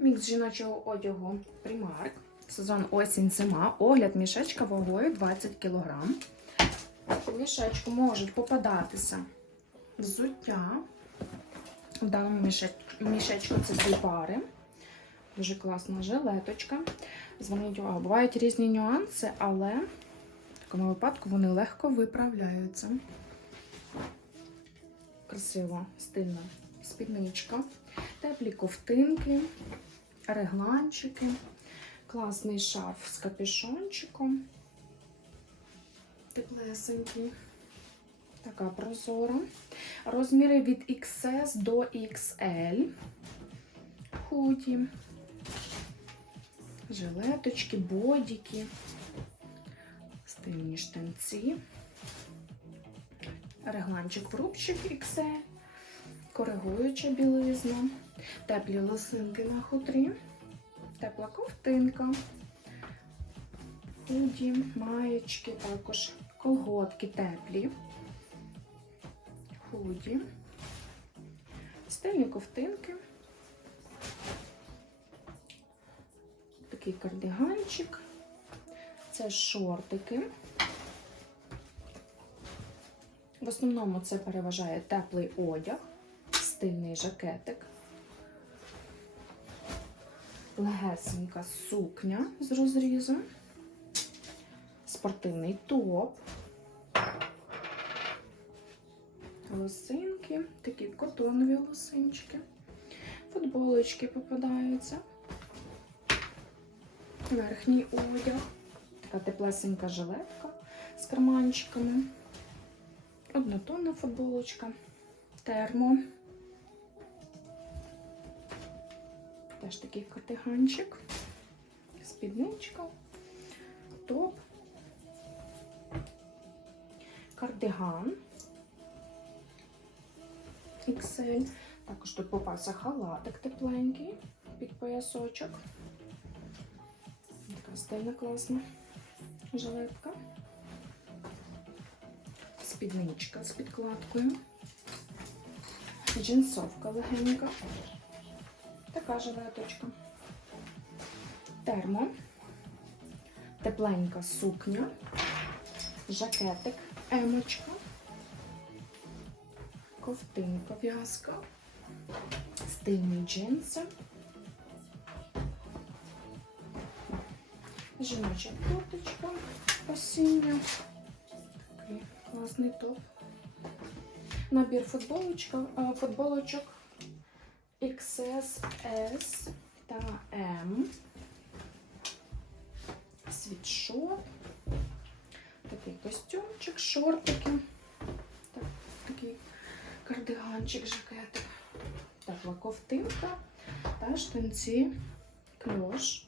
Мікс жіночого одягу Primark. Сезон осінь-зима. Огляд мішечка вагою 20 кг. У мішечку можуть попадатися взуття. В даному мішечку це дві пари. Дуже класна жилеточка. Зверніть увагу, бувають різні нюанси, але в такому випадку вони легко виправляються. Красиво, стильна спідничка, теплі ковтинки, регланчики, класний шарф з капюшончиком. Теплесенький. Така прозора. Розміри від XS до XL. Худі. Жилеточки, бодіки, стильні штанці. Регланчик в рубчик XL. Коригуюча білизна. Теплі лосинки на хутрі. Тепла ковтинка. Худі, маєчки, також колготки теплі. Худі. Стильні ковтинки. Такий кардиганчик. Це шортики. В основному це переважає теплий одяг, стильний жакетик, легесенька сукня з розрізом, спортивний топ, лосинки, такі котонові лосинчики, футболочки попадаються, верхній одяг, така теплесенька жилетка з карманчиками. Однотонна футболочка, термо. Теж такий картиганчик, спідничка, топ, кардиган. XL. Також тут попався халатик тепленький під поясочок. Така стильна класна жилетка. Спідничка з підкладкою, джинсовка легенька, така жилеточка, термо, тепленька сукня, жакетик, емочка, ковтинка в'язка, стильні джинси, жіноча курточка, осіння. Такий класний топ. Набір е, футболочок XS, S та M. Світшот. Такий костюмчик, шортики. Так, такий кардиганчик, жакетик. Тепла ковтинка та штанці кльош.